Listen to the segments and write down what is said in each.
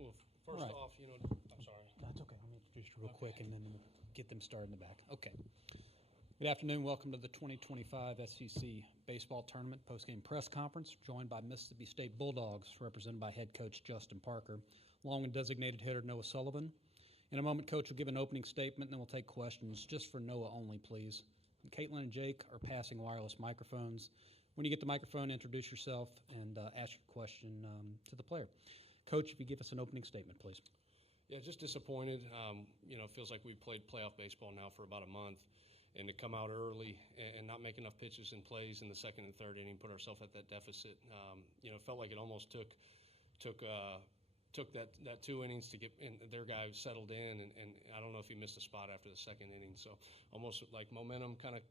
Well, first right. off, I'm sorry. That's okay. Let me introduce you real quick, and then we'll get them started in the back. Okay. Good afternoon. Welcome to the 2025 SEC Baseball Tournament Postgame Press Conference, joined by Mississippi State Bulldogs, represented by head coach Justin Parker, along with designated hitter Noah Sullivan. In a moment, Coach will give an opening statement, and then we'll take questions just for Noah only, please. And Caitlin and Jake are passing wireless microphones. When you get the microphone, introduce yourself and ask your question to the player. Coach, if you give us an opening statement, please. Yeah, just disappointed. It feels like we've played playoff baseball now for about a month, and to come out early and not make enough pitches and plays in the second and third inning, put ourselves at that deficit. It felt like it almost took that 2 innings to get their guy settled in, and I don't know if he missed a spot after the second inning. So almost like momentum kind of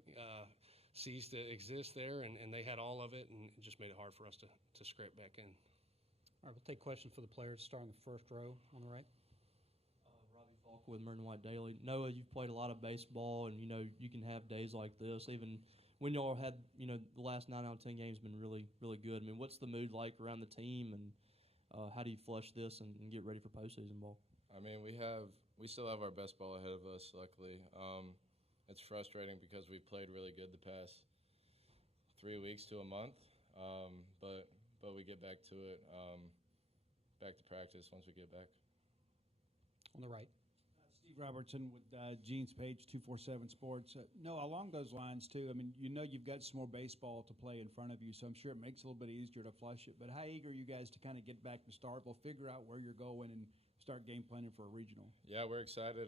ceased to exist there, and they had all of it, and it just made it hard for us to scrape back in. All right, we'll take questions for the players, starting the first row on the right. Robbie Falk with Merton White Daily. Noah, you've played a lot of baseball, and you can have days like this. Even when y'all had the last 9 out of 10 games been really, really good. I mean, what's the mood like around the team, and how do you flush this and get ready for postseason ball? I mean, we still have our best ball ahead of us. Luckily, it's frustrating because we played really good the past 3 weeks to a month, but we get back to it, back to practice once we get back. On the right. Steve Robertson with Gene's Page 247 Sports. No, along those lines, too, I mean, you've got some more baseball to play in front of you, so I'm sure it makes it a little bit easier to flush it. But how eager are you guys to kind of get back to Starkville, figure out where you're going, and start game planning for a regional? Yeah, we're excited.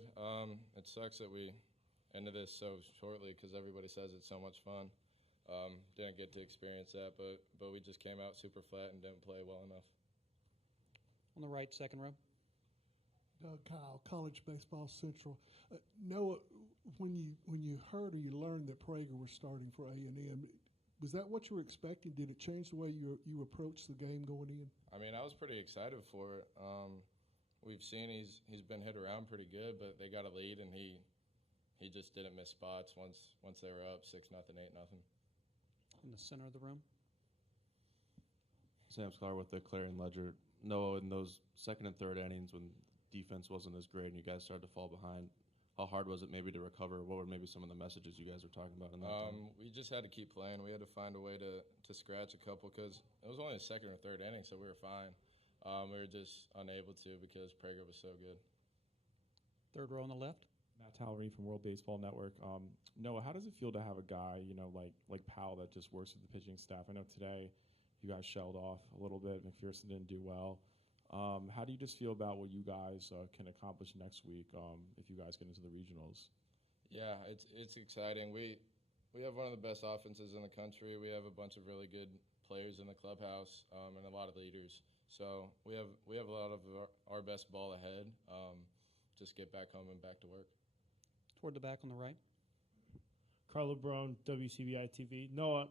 It sucks that we ended this so shortly because everybody says it's so much fun. Didn't get to experience that, but we just came out super flat and didn't play well enough. On the right, second row. Doug Kyle, College Baseball Central. Noah, when you heard or you learned that Prager was starting for A&M, was that what you were expecting? Did it change the way you approached the game going in? I mean, I was pretty excited for it. We've seen he's been hit around pretty good, but they got a lead, and he just didn't miss spots once they were up 6-0, 8-0. In the center of the room. Sam Sklar with the Clarion Ledger. Noah, in those second and third innings when defense wasn't as great and you guys started to fall behind, how hard was it maybe to recover? What were maybe some of the messages you guys were talking about in that time? We just had to keep playing. We had to find a way to scratch a couple because it was only the second or third inning, so we were fine. We were just unable to because Prager was so good. Third row on the left. Matt Tallery from World Baseball Network. Noah, how does it feel to have a guy, like Powell that just works with the pitching staff? I know today you guys shelled off a little bit. McPherson didn't do well. How do you just feel about what you guys can accomplish next week if you guys get into the regionals? Yeah, it's exciting. We have one of the best offenses in the country. We have a bunch of really good players in the clubhouse and a lot of leaders. So we have a lot of our best ball ahead. Just get back home and back to work. Toward the back on the right. Carlo Barone, WCBI TV. Noah,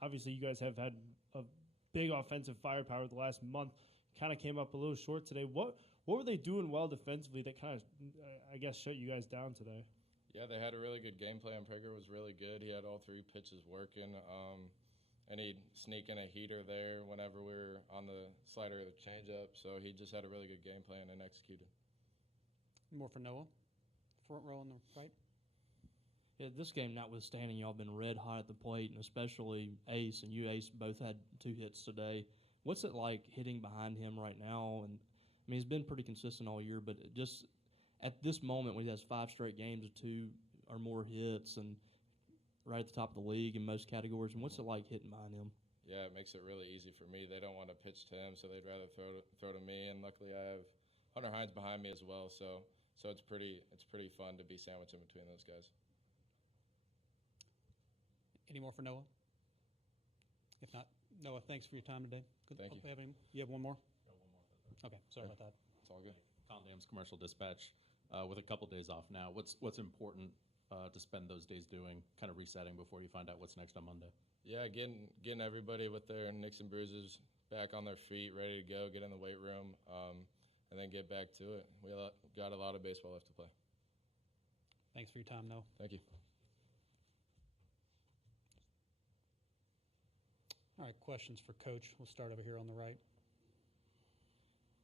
obviously you guys have had a big offensive firepower the last month. Kind of came up a little short today. What were they doing well defensively that kind of, I guess, shut you guys down today? Yeah, they had a really good game plan. Prager was really good. He had all 3 pitches working, and he'd sneak in a heater there whenever we were on the slider or the changeup. So he just had a really good game plan and executed. More for Noah. Front row on the right. Yeah, this game notwithstanding, y'all been red hot at the plate, and especially Ace, and you, Ace, both had 2 hits today. What's it like hitting behind him right now? And I mean, he's been pretty consistent all year, but just at this moment when he has 5 straight games of 2 or more hits and right at the top of the league in most categories, and what's it like hitting behind him? Yeah, it makes it really easy for me. They don't want to pitch to him, so they'd rather throw to me. And luckily, I have Hunter Hines behind me as well, so it's pretty fun to be sandwiched in between those guys. Any more for Noah? If not, Noah, thanks for your time today. Good. Thank you. You have one more? Got one more. Okay, sorry about that. It's all good. Con Dams Commercial Dispatch, with a couple days off now, what's important to spend those days doing, kind of resetting before you find out what's next on Monday? Yeah, getting everybody with their nicks and bruises back on their feet, ready to go, get in the weight room, and then get back to it. We got a lot of baseball left to play. Thanks for your time, Noah. Thank you. All right, questions for Coach. We'll start over here on the right.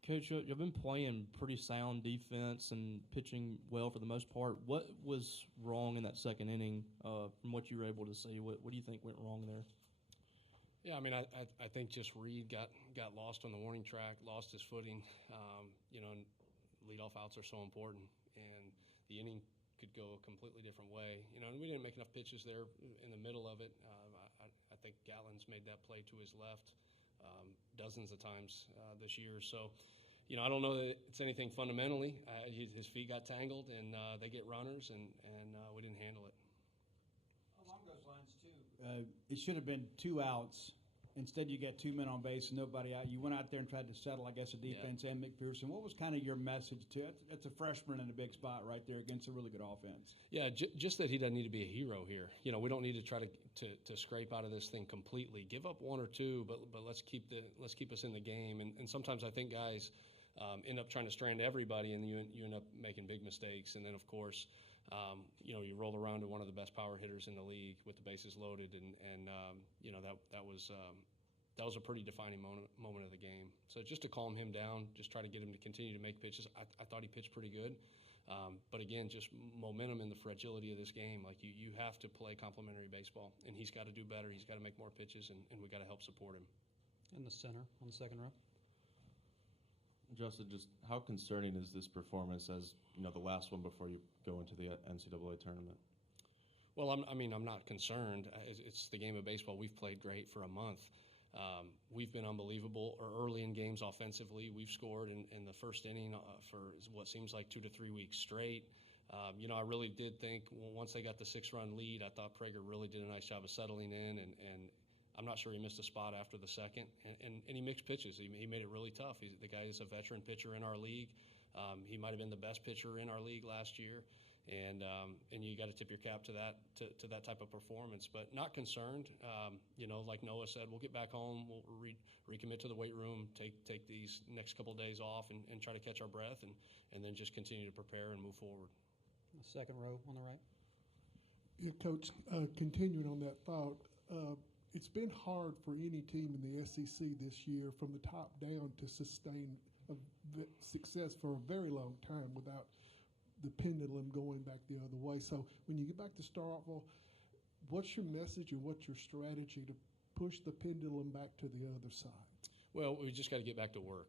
Coach, you've been playing pretty sound defense and pitching well for the most part. What was wrong in that second inning from what you were able to see? What do you think went wrong there? Yeah, I mean, I think just Reed got lost on the warning track, lost his footing. And leadoff outs are so important, and the inning could go a completely different way. And we didn't make enough pitches there in the middle of it. I think Gatlin's made that play to his left dozens of times this year. So, I don't know that it's anything fundamentally. His feet got tangled, and they get runners, and we didn't handle it. Along those lines, too, it should have been 2 outs. Instead, you got 2 men on base and nobody out. You went out there and tried to settle, I guess, the defense and McPherson. What was kind of your message to it? That's a freshman in a big spot right there against a really good offense. Yeah, just that he doesn't need to be a hero here. We don't need to try to scrape out of this thing completely. Give up 1 or 2, but let's keep us in the game. And sometimes I think guys end up trying to strand everybody, and you end up making big mistakes. And then, of course, you roll around to one of the best power hitters in the league with the bases loaded, and that was a pretty defining moment of the game. So just to calm him down, just try to get him to continue to make pitches. I thought he pitched pretty good, but again, just momentum and the fragility of this game. Like you have to play complementary baseball, and he's got to do better. He's got to make more pitches, and we got to help support him. In the center on the second row. Justin, just how concerning is this performance as the last one before you go into the NCAA tournament? Well, I'm not concerned. It's the game of baseball. We've played great for a month. We've been unbelievable early in games offensively. We've scored in the first inning for what seems like 2 to 3 weeks straight. I really did think once they got the 6-run lead, I thought Prager really did a nice job of settling in, and I'm not sure he missed a spot after the second. And he mixed pitches. He made it really tough. The guy is a veteran pitcher in our league. He might have been the best pitcher in our league last year. And you got to tip your cap to that type of performance, but not concerned. Like Noah said, we'll get back home, we'll recommit to the weight room, take these next couple of days off, and try to catch our breath, and then just continue to prepare and move forward. The second row on the right. Yeah, Coach, continuing on that thought, it's been hard for any team in the SEC this year from the top down to sustain success for a very long time without the pendulum going back the other way. So when you get back to Starkville, what's your message or what's your strategy to push the pendulum back to the other side? Well, we just got to get back to work.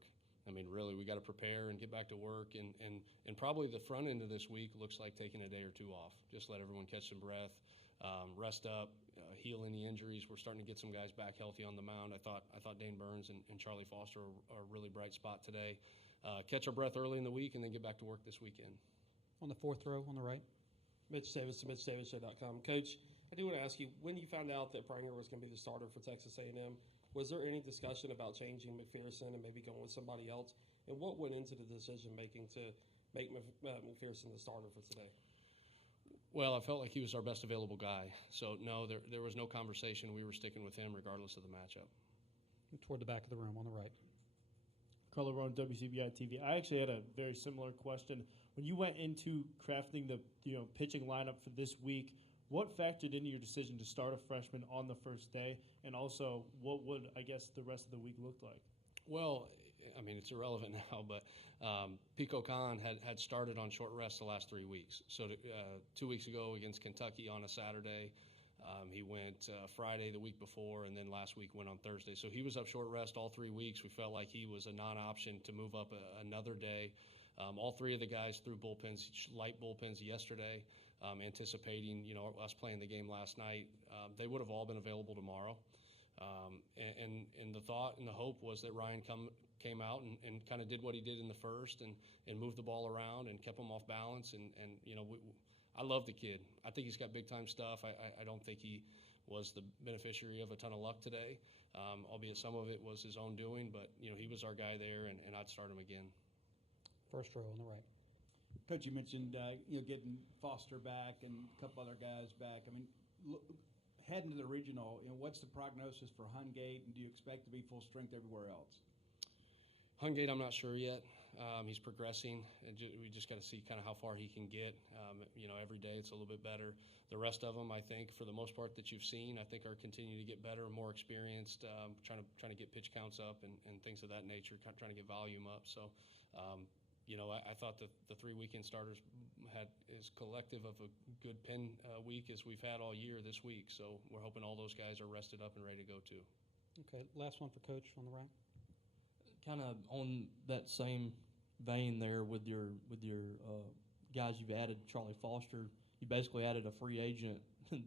Really, we got to prepare and get back to work, and probably the front end of this week looks like taking a day or 2 off. Just let everyone catch some breath, rest up, heal any injuries. We're starting to get some guys back healthy on the mound. I thought Dane Burns and Charlie Foster are a really bright spot today. Catch our breath early in the week and then get back to work this weekend. On the fourth row on the right. Mitch Davis to MitchDavisShow.com. Coach, I do want to ask you, when you found out that Pranger was going to be the starter for Texas A&M, was there any discussion about changing McPherson and maybe going with somebody else? And what went into the decision-making to make McPherson the starter for today? Well, I felt like he was our best available guy. So, no, there was no conversation. We were sticking with him regardless of the matchup. Toward the back of the room on the right. Carlo Rowan, WCBI TV. I actually had a very similar question. When you went into crafting the pitching lineup for this week, what factored into your decision to start a freshman on the first day, and also what would, I guess, the rest of the week look like? Well, it's irrelevant now, but Pico Khan had started on short rest the last 3 weeks. So 2 weeks ago against Kentucky on a Saturday, he went Friday the week before, and then last week went on Thursday. So he was up short rest all 3 weeks. We felt like he was a non-option to move up another day. All 3 of the guys threw bullpens, light bullpens yesterday, anticipating us playing the game last night. They would have all been available tomorrow. And the thought and the hope was that Ryan came out and kind of did what he did in the first and moved the ball around and kept him off balance. And I love the kid. I think he's got big-time stuff. I don't think he was the beneficiary of a ton of luck today, albeit some of it was his own doing. But, he was our guy there, and I'd start him again. First row on the right. Coach, you mentioned getting Foster back and a couple other guys back. Heading to the regional, what's the prognosis for Hungate, and do you expect to be full strength everywhere else? Hungate, I'm not sure yet. He's progressing, and we just got to see kind of how far he can get. Every day it's a little bit better. The rest of them, I think, for the most part that you've seen, I think are continuing to get better, more experienced, trying to get pitch counts up and things of that nature, trying to get volume up. So, I thought that the 3 weekend starters had as collective of a good pen week as we've had all year this week. So we're hoping all those guys are rested up and ready to go too. Okay, last one for Coach on the right. Kind of on that same vein there with your guys you've added, Charlie Foster. You basically added a free agent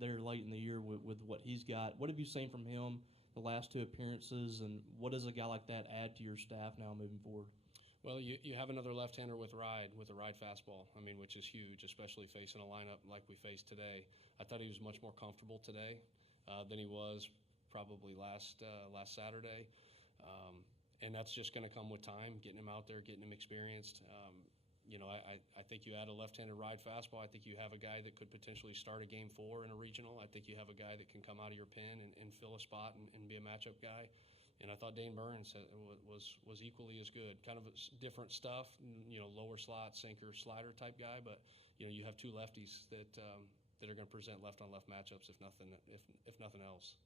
there late in the year with what he's got. What have you seen from him the last 2 appearances, and what does a guy like that add to your staff now moving forward? Well, you have another left-hander with a ride fastball. I mean, which is huge, especially facing a lineup like we faced today. I thought he was much more comfortable today than he was probably last Saturday. And that's just going to come with time, getting him out there, getting him experienced. I think you add a left-handed ride fastball. I think you have a guy that could potentially start a Game 4 in a regional. I think you have a guy that can come out of your pen and fill a spot and be a matchup guy. And I thought Dane Burns was equally as good. Kind of different stuff, lower slot, sinker, slider type guy. But you have 2 lefties that are going to present left-on-left matchups if nothing else.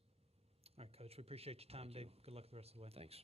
All right, Coach, we appreciate your time today. Good luck the rest of the way. Thanks.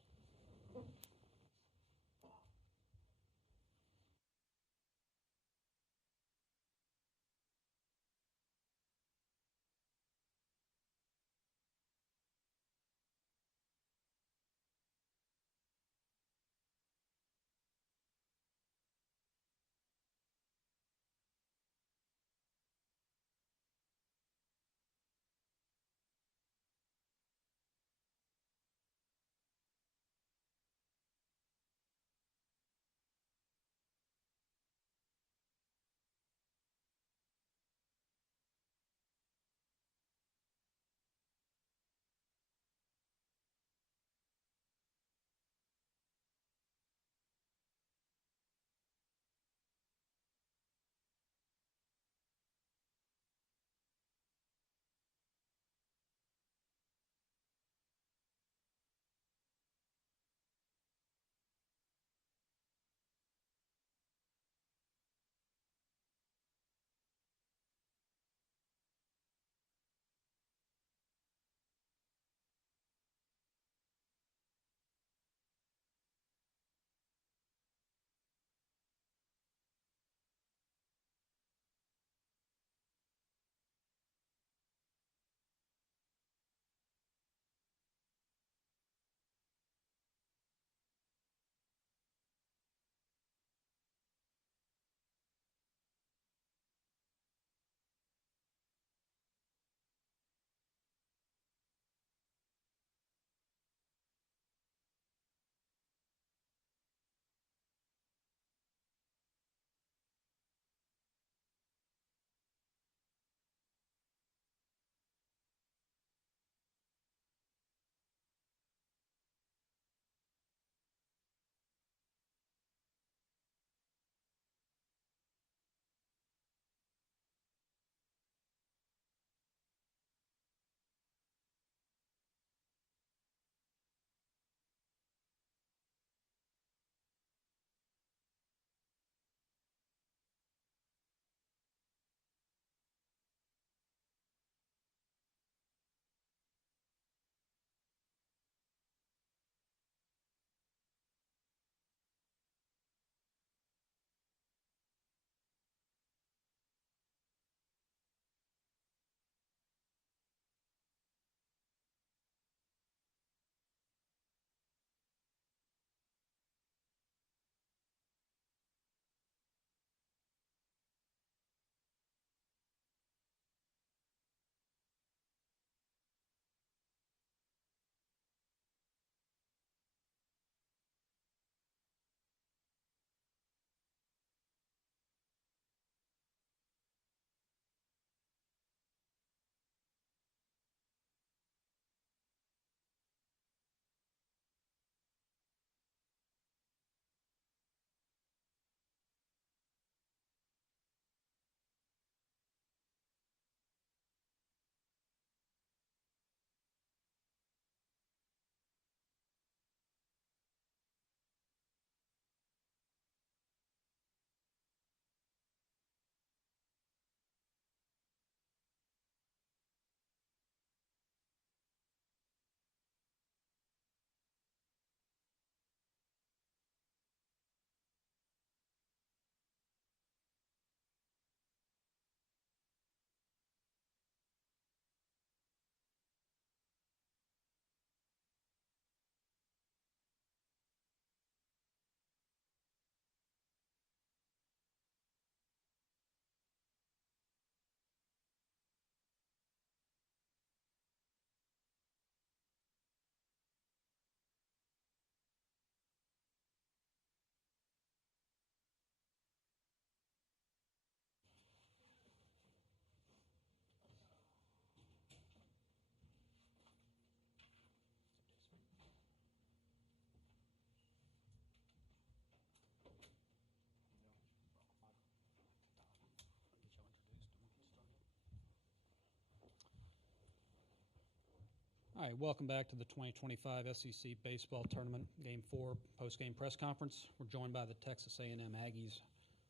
All right, welcome back to the 2025 SEC Baseball Tournament, Game 4 post-game press conference. We're joined by the Texas A&M Aggies,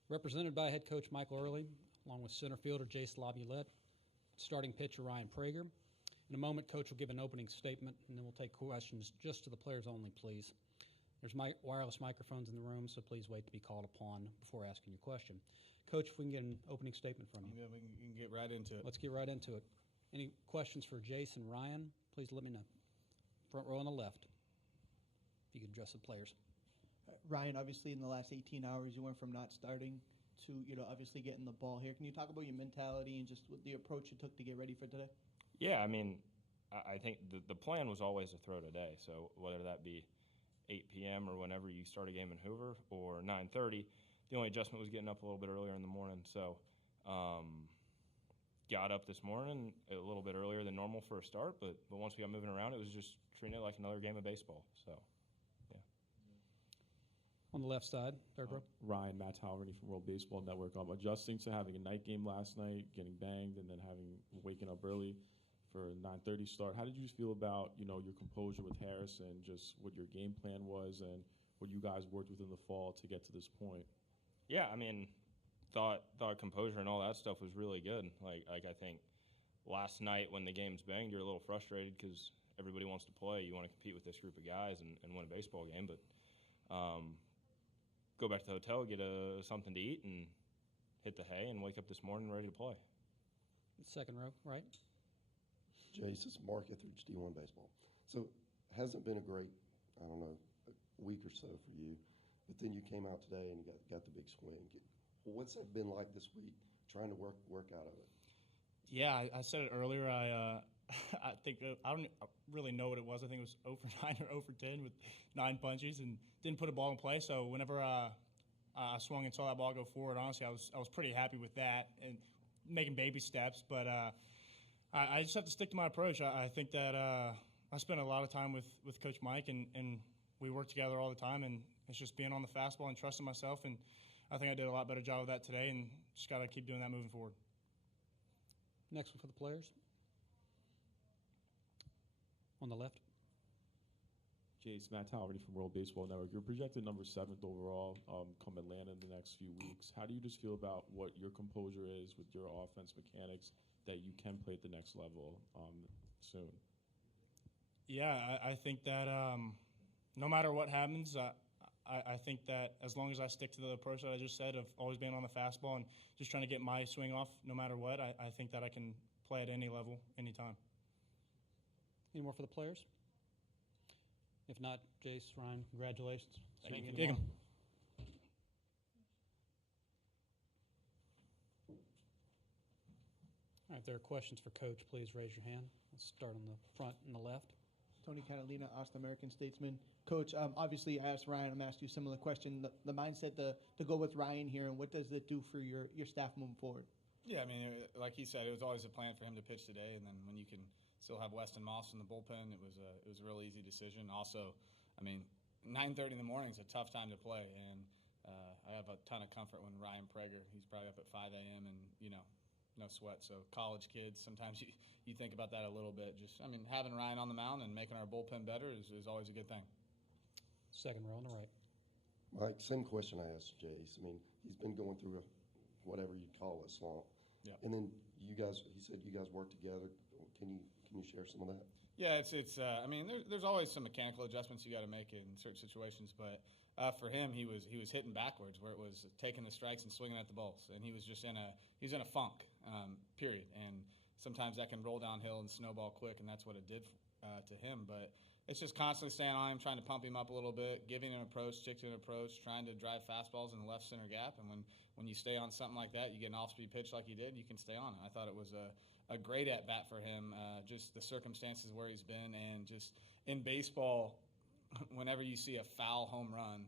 represented by head coach Michael Early, along with center fielder Jace Laviolette, starting pitcher Ryan Prager. In a moment, Coach will give an opening statement, and then we'll take questions just to the players only, please. There's wireless microphones in the room, so please wait to be called upon before asking your question. Coach, if we can get an opening statement from you. Yeah, we can get right into it. Let's get right into it. Any questions for Jace and Ryan? Please let me know. Front row on the left. If you could address the players. Ryan, obviously in the last 18 hours, you went from not starting to, obviously getting the ball here. Can you talk about your mentality and just the approach you took to get ready for today? Yeah, I mean, I think the plan was always to throw today. So whether that be 8 p.m. or whenever you start a game in Hoover or 9:30, the only adjustment was getting up a little bit earlier in the morning. So got up this morning a little bit earlier than normal for a start, but once we got moving around, it was just treating it like another game of baseball. So, yeah. On the left side, third row. Ryan, Matt Halverny from World Baseball Network. Adjusting to having a night game last night, getting banged, and then waking up early for a 9:30 start. How did you feel about your composure with Harrison, just what your game plan was, and what you guys worked with in the fall to get to this point? Yeah, I mean, thought composure and all that stuff was really good. Like I think last night when the game's banged, you're a little frustrated because everybody wants to play. You want to compete with this group of guys and win a baseball game, but go back to the hotel, get something to eat, and hit the hay, and wake up this morning ready to play. Second row, right. Jace, this is Mark Etheridge, D1 Baseball. So hasn't been a great, a week or so for you, but then you came out today and got the big swing. What's that been like this week, trying to work out of it? Yeah, I said it earlier. I think I don't really know what it was. I think it was 0 for 9 or 0 for 10 with 9 punches and didn't put a ball in play. So whenever I swung and saw that ball go forward, honestly, I was pretty happy with that and making baby steps. But I just have to stick to my approach. I think that I spent a lot of time with Coach Mike, and we work together all the time. And it's just being on the fastball and trusting myself. And I think I did a lot better job of that today, and just got to keep doing that moving forward. Next one for the players. On the left. Jace, Matt Halverny from World Baseball Network. You're projected number 7th overall come Atlanta in the next few weeks. How do you just feel about what your composure is with your offense mechanics that you can play at the next level soon? Yeah, I think that no matter what happens, I think that as long as I stick to the approach that I just said of always being on the fastball and just trying to get my swing off no matter what, I think that I can play at any level, anytime. Any more for the players? If not, Jace, Ryan, congratulations. Thank you. Dig 'em. All right, if there are questions for Coach, please raise your hand. Let's start on the front and the left. Tony Catalina, Austin American Statesman. Coach, obviously I asked Ryan, I'm asking you a similar question. The mindset to go with Ryan here, and what does it do for your staff moving forward? Yeah, I mean, like he said, it was always a plan for him to pitch today, and then when you can still have Weston Moss in the bullpen, it was a real easy decision. Also, I mean, 9:30 in the morning is a tough time to play, and I have a ton of comfort when Ryan Prager, he's probably up at 5 a.m. and no sweat. So college kids, sometimes you think about that a little bit. Just, I mean, having Ryan on the mound and making our bullpen better is always a good thing. Second row on the right. Mike, same question I asked Jace. I mean, he's been going through whatever you call a slump. Yeah. And then he said you guys work together. Can you share some of that? Yeah, it's. I mean, there's always some mechanical adjustments you got to make in certain situations, but for him, he was hitting backwards where it was taking the strikes and swinging at the balls, and he was just in a funk. Period. And sometimes that can roll downhill and snowball quick, and that's what it did to him. But it's just constantly staying on him, trying to pump him up a little bit, giving an approach, stick to an approach, trying to drive fastballs in the left center gap. And when you stay on something like that, you get an off-speed pitch like he did, you can stay on it. I thought it was a great at-bat for him, just the circumstances where he's been. And just in baseball, whenever you see a foul home run,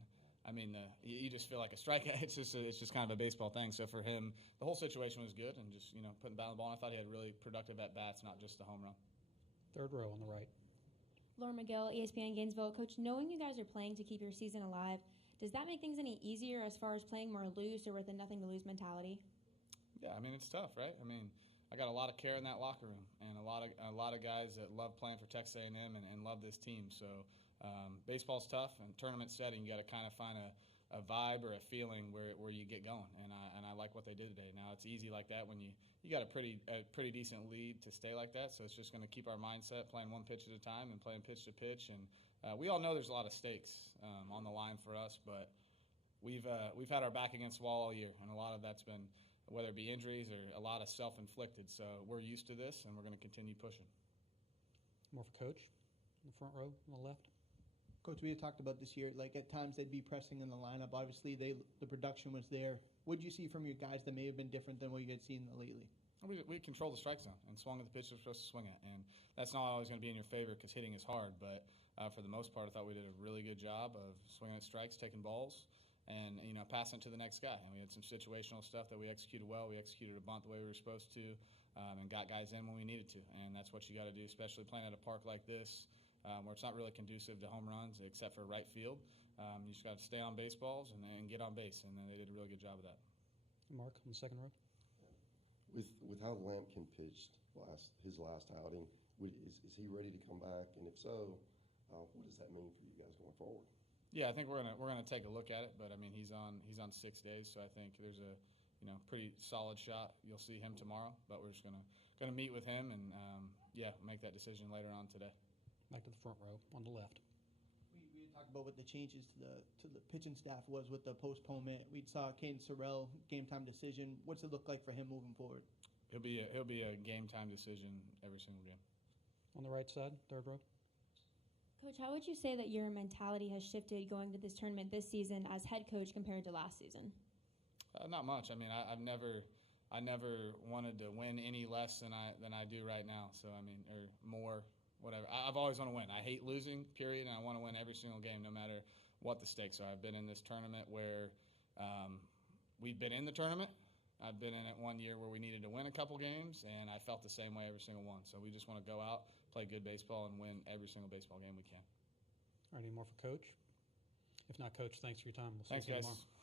I mean, you just feel like a strikeout. It's just kind of a baseball thing. So for him, the whole situation was good, and just putting the bat on the ball. And I thought he had really productive at bats, not just the home run. Third row on the right. Laura McGill, ESPN Gainesville. Coach, knowing you guys are playing to keep your season alive, does that make things any easier as far as playing more loose or with a nothing to lose mentality? Yeah, I mean, it's tough, right? I mean, I got a lot of care in that locker room, and a lot of guys that love playing for Texas A&M and love this team. So baseball's tough, and tournament setting, you got to kind of find a vibe or a feeling where you get going. And I like what they did today. Now it's easy like that when you got a pretty decent lead to stay like that. So it's just going to keep our mindset playing one pitch at a time and playing pitch to pitch. And we all know there's a lot of stakes on the line for us, but we've had our back against the wall all year, and a lot of that's been whether it be injuries or a lot of self-inflicted. So we're used to this, and we're going to continue pushing. More for Coach in the front row on the left. Coach, we had talked about this year, like at times they'd be pressing in the lineup. Obviously, the production was there. What did you see from your guys that may have been different than what you had seen lately? We controlled the strike zone and swung at the pitch we're supposed to swing at. And that's not always going to be in your favor because hitting is hard. But for the most part, I thought we did a really good job of swinging at strikes, taking balls, and passing it to the next guy. And we had some situational stuff that we executed well. We executed a bunt the way we were supposed to, and got guys in when we needed to. And that's what you got to do, especially playing at a park like this, where it's not really conducive to home runs except for right field. You just got to stay on baseballs and get on base, and they did a really good job of that. Mark on the second row. With how Lampkin pitched his last outing, is he ready to come back? And if so, what does that mean for you guys going forward? Yeah, I think we're gonna take a look at it, but I mean he's on 6 days, so I think there's a pretty solid shot you'll see him tomorrow. But we're just gonna meet with him and make that decision later on today. Back to the front row on the left. We had talked about what the changes to the pitching staff was with the postponement. We saw Caden Sorrell game time decision. What's it look like for him moving forward? He'll be a game time decision every single game. On the right side, third row. Coach, how would you say that your mentality has shifted going to this tournament this season as head coach compared to last season? Not much. I mean, I never wanted to win any less than I do right now. So I mean, or more, whatever. I've always want to win. I hate losing, period, and I want to win every single game, no matter what the stakes are. I've been in this tournament where we've been in the tournament. I've been in it 1 year where we needed to win a couple games, and I felt the same way every single one. So we just want to go out, play good baseball, and win every single baseball game we can. All right, any more for Coach? If not, Coach, thanks for your time. We'll see Thanks, you guys. tomorrow.